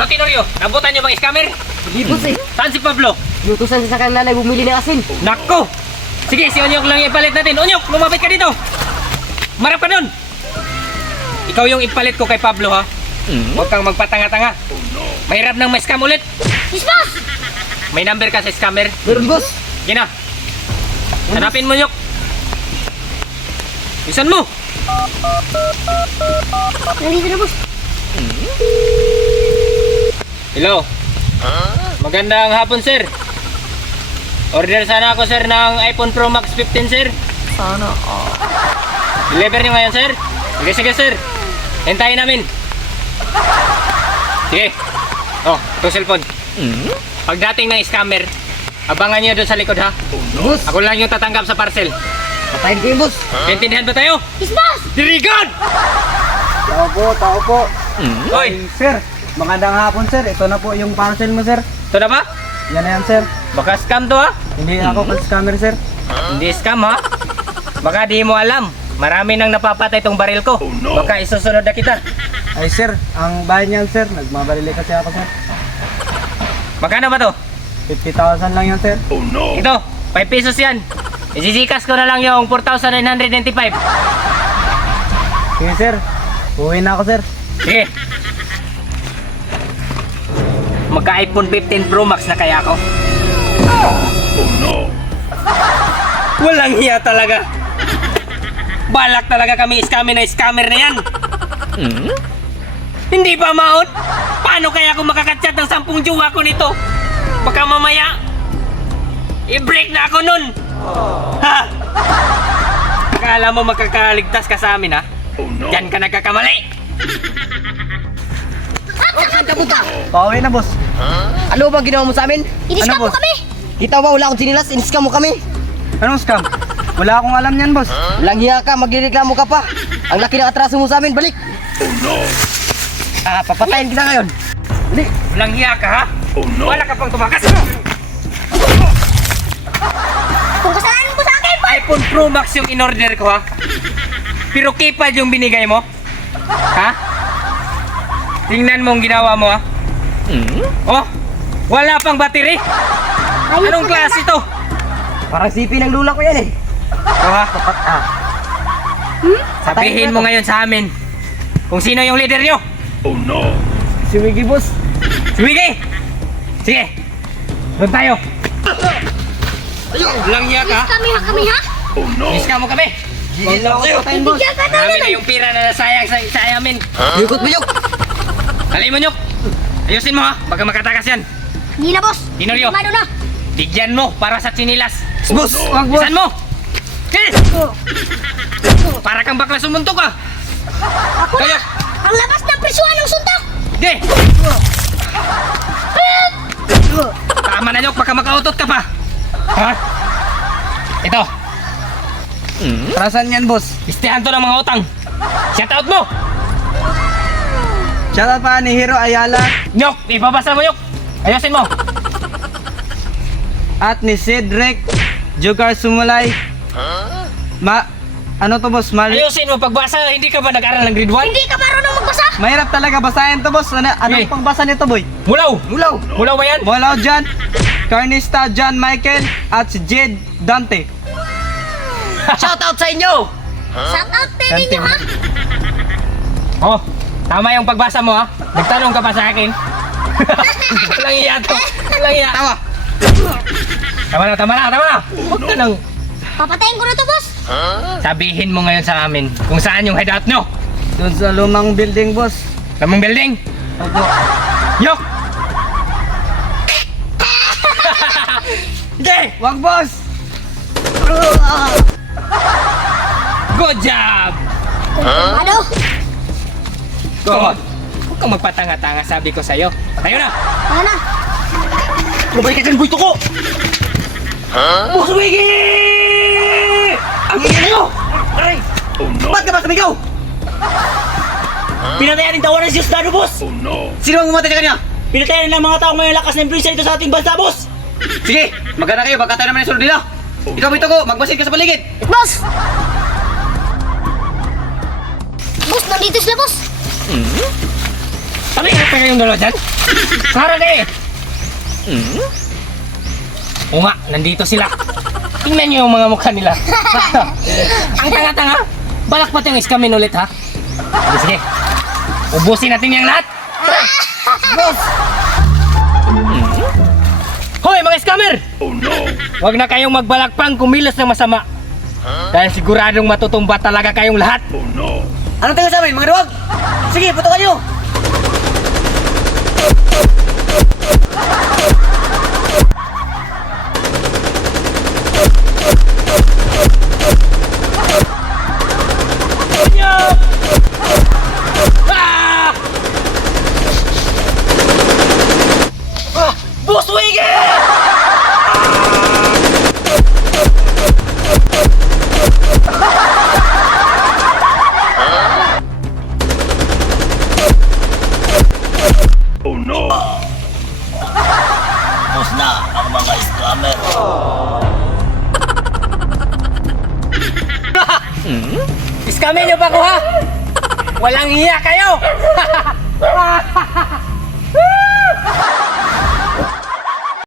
Ano, Tenorio? Nabutan niyo bang scammer? Hindi boss eh. Saan si Pablo? Iutusan siya sa kanyang nanay bumili ng asin. Nako! Sige, si Onyok lang yung ipalit natin. Onyok, lumapit ka dito! Marap ka dun! Ikaw yung ipalit ko kay Pablo, ha? Huwag kang magpatanga-tanga. Mahirap nang may scam ulit. Yes, boss! May number ka sa scammer. Meron boss. Sige na. Hanapin mo, Onyok. Isan mo! Nandito na, boss. Hello. Magandang hapon, sir. Order sana ako, sir, ng iPhone Pro Max 15, sir. Sana. Deliver nyo ngayon, sir? Sige, sir. Hintayin namin. Sige. Oh, ito cellphone. Pagdating ng scammer, abangan nyo doon sa likod, ha? Boss. Ako lang yung tatanggap sa parcel. Patayin kayo boss. Naintindihan ba tayo? Yes, boss! Dirigan! Tao po. Hoy, Sir, magandang hapon sir. Ito na po yung parcel mo sir. ito na ba? Yan na yan sir. Baka scam to, ha? Hindi ako scammer sir. Hindi scam, ha? Baka di mo alam. Marami nang napapatay tong baril ko. Baka isusunod na kita. Ay sir, ang bayan niyan sir. Nagmabalili kasi ako sir. Magkano ba to? 50,000 lang yan sir. Ito, 5 pesos yan. Isizikas ko na lang yung 4,995. Sige sir, uwi na ako sir. Sige. Magka-iPhone 15 Pro Max na kaya ako. Walang hiya talaga. Balak talaga kami scammer na yan. Hindi ba maot? Paano kaya ako makakachat ng 10 jowa ko nito? Baka mamaya i-break na ako nun. Ha? Akala mo makakaligtas ka sa amin, ha? Diyan ka nagkakamali. Saan ka punta? Pauwi na boss. Ano ba ginawa mo sa amin? Iniskam Ano, mo boss? kami! Kita mo, wala akong sinilas, iniskam mo kami. Anong scam? Wala akong alam yan boss. Walang hiya ka, magreklamo ka pa. Ang laki ng atraso mo sa amin, balik. Papatayin kita ngayon. Balik. Walang hiya ka, ha? Wala ka pang tumakas. Kung kasalanan mo sa akin, boss! iPhone Pro Max yung in-order ko, ha? Pero keypad yung binigay mo. Ha? Tingnan mo ang ginawa mo, ha? Oh, wala pang battery. Anong klase to? Parang sipi ng lula ko yan eh. Ito, ha? Sabihin mo ngayon sa amin kung sino yung leader nyo. Si Wiggy boss. Sige! Sige! Doon tayo! Walang hiya ka? Kami, ha? Iska mo kami! Gigil lang ako patayin boss. Bigyan ka Marami namin! na yung pira na nasayang sa amin. Yukot mo yuk. Dali mo, Nyok! Ayusin mo, ha? Baka makatakas yan. Hindi na, boss! Tenorio. Mano na! Bigyan mo para sa chinilas. Boss, wag boss. Isan mo! Yes! Para kang bakla sumuntok, ha? Ako na! Kaya- Ang labas ng presyuhan ng suntok! Di! Tama na, Nyok! Baka makautot ka pa! Ha? Ito! Para saan yan boss? Istihan to ng mga utang! Shoutout mo! Shoutout pa ni Hero Ayala Nyok! Ibabasa mo, Nyok! Ayusin mo! at ni Cedric Jogar Sumulay. Ano to boss? Ayusin mo pagbasa! Hindi ka ba nag-aral ng grade 1? Hindi ka marunong magbasa! Mahirap talaga basahin to boss. Anong Okay. pangbasa nito boy? Mulaw! Mulaw. Mulaw ba yan? Mulaw John, Carnista John Michael at si Jed Dante. Shout out sa inyo. Shout out din ninyo, ha? Oh, tama yung pagbasa mo, ha? Nagtanong ka pa sa akin. Walang iya to. Walang iya. Tama. Tama na. Huwag ka nang Papatayin ko na to, boss! sabihin mo ngayon sa amin kung saan yung hideout nyo. Doon sa lumang building boss. Lamang building. Opo. Yok! Hindi! Wag boss. Good job! Ano? Good! Huwag kang magpatanga-tanga, sabi ko sa'yo. Tayo na! Ano na? Bumalik ka dyan, buito ko. Boss Wiggy! Ang ingay nyo. Aray! Ba't ka ba sumigaw? Pinatayan ng tawanan si Diosdado, boss! Sino ang umatay sa kanya? Pinatayan ng mga taong may lakas ng imprensa ito sa ating bansa, boss! Sige, maganda kayo, baka tayo naman yung sunod nila. Ikaw, buito ko, magbasid ka sa paligid. Boss! Boss, nandito sila, boss! Sabi! pa kayong dalawa dyan? Sara kayo Oo nga, nandito sila. Tingnan niyo yung mga mukha nila. Ang tanga-tanga. Balak pa tayong iskamin ulit ha? Sige, ubusin natin yung lahat. Boss! Hoy mga scammer! Oh no! Huwag na kayong magbalak pang kumilos ng masama. Dahil siguradong matutumba talaga kayong lahat. Anong tingin sa amin, mga duwag? Sige, puto kayo! Ah! Ah! Boss Wiggy! Boss na ang mga scammer. Iskamin niyo ba ko ha? Walang hiya kayo!